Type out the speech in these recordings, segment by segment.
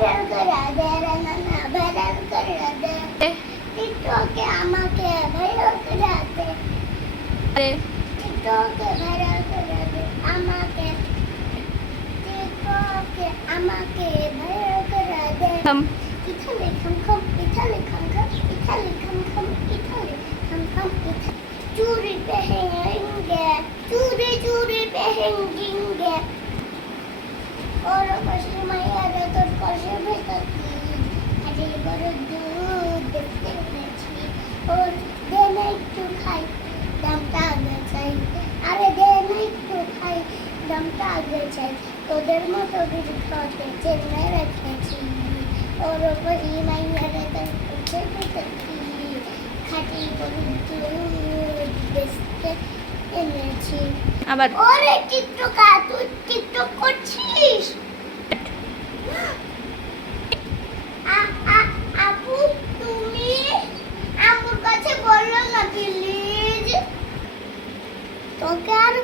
Viral করে দে রে নানা ভাইরাল করে দে টিকটকে আমাকে ভাইরাল করে দে টিকটকে ভাইরাল করে দে আমাকে টিকটকে আমাকে ভাইরাল করে দে ইথালি খম খম ইথালি খম খম ইথালি খম খম ইথালি খম খম ইথালি চুরি পেহেঙ্গে চুরি চুরি পেহেঙ্গিঙ্গে ওর পাশে মাইয়ারে তোর পাশে ভেতাতি আরে বড় দুধ দেখতে পেয়েছি ওর দে না একটু খাই দামটা আগে চাই আরে দে না একটু খাই দামটা আগে চাই তোদের মতো বিরুদ্ধে চেন্নাই রেখেছি। ওর ওপর ভেতাতি খাটি গরুর এনেছি। আবার ওরে টিকটকা তুই চিত্র করছিস আ- আ- আপু তুমি আমার কাছে বলল না প্লিজ তোকে আর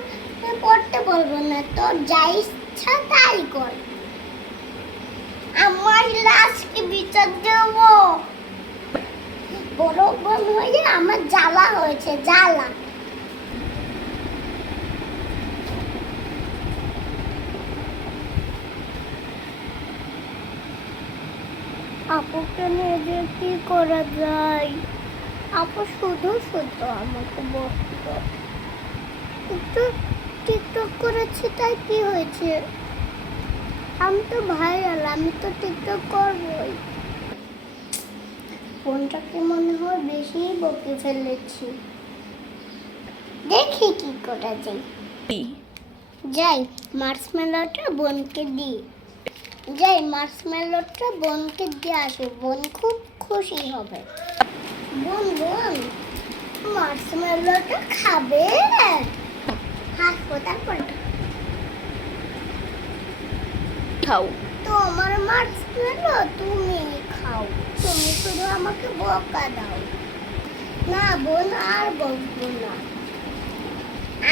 পড়তে বলব না, তোর যা ইচ্ছা তাই কর। আমার লাশকে বিচার দেব। হয়ে আমার জ্বালা হয়েছে, জ্বালা। আপুকে নিয়ে কি করা যায়? আপু শুধু শুধু আমাকে টিকটক করেছি তাই কি হয়েছে? আমি তো ভাইরাল আমি তো টিকটক করবই। ফোনটাকে মনে হয় বেশি বকে ফেলেছি। দেখি কি করা যায়। যাই মার্সমেলোটা বোনকে দিই। যাই মার্সমেলোটা বোনকে দিয়ে আসি বোন খুব খুশি হবে। বোন বোন মার্সমেলোটা খাবে? হাসপাতাল খাও। তোমার তুমি খাও? তুমি শুধু আমাকে বকা দাও। না বোন, আর বকবো না।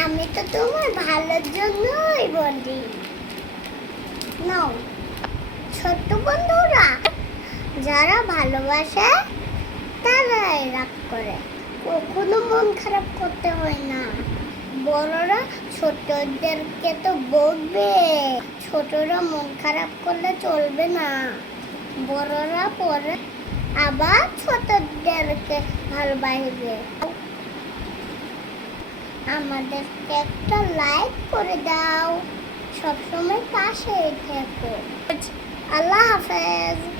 আমি তো তোমার ভালোর জন্যই বলি। নাও, ছোট্ট বন্ধুরা, যারা ভালোবাসে, তারাই রাগ করে। কখনো মন খারাপ করতে হয় না। বড়রা ছোটদেরকে তো বকবে। ছোটরা মন খারাপ করলে চলবে না। বড়রা পরে আবার ছোটদেরকে ভালোবাসবে। আমাদেরকে একটা লাইক করে দাও। সবসময় পাশে থেকো। আল্লাহ হাফেজ।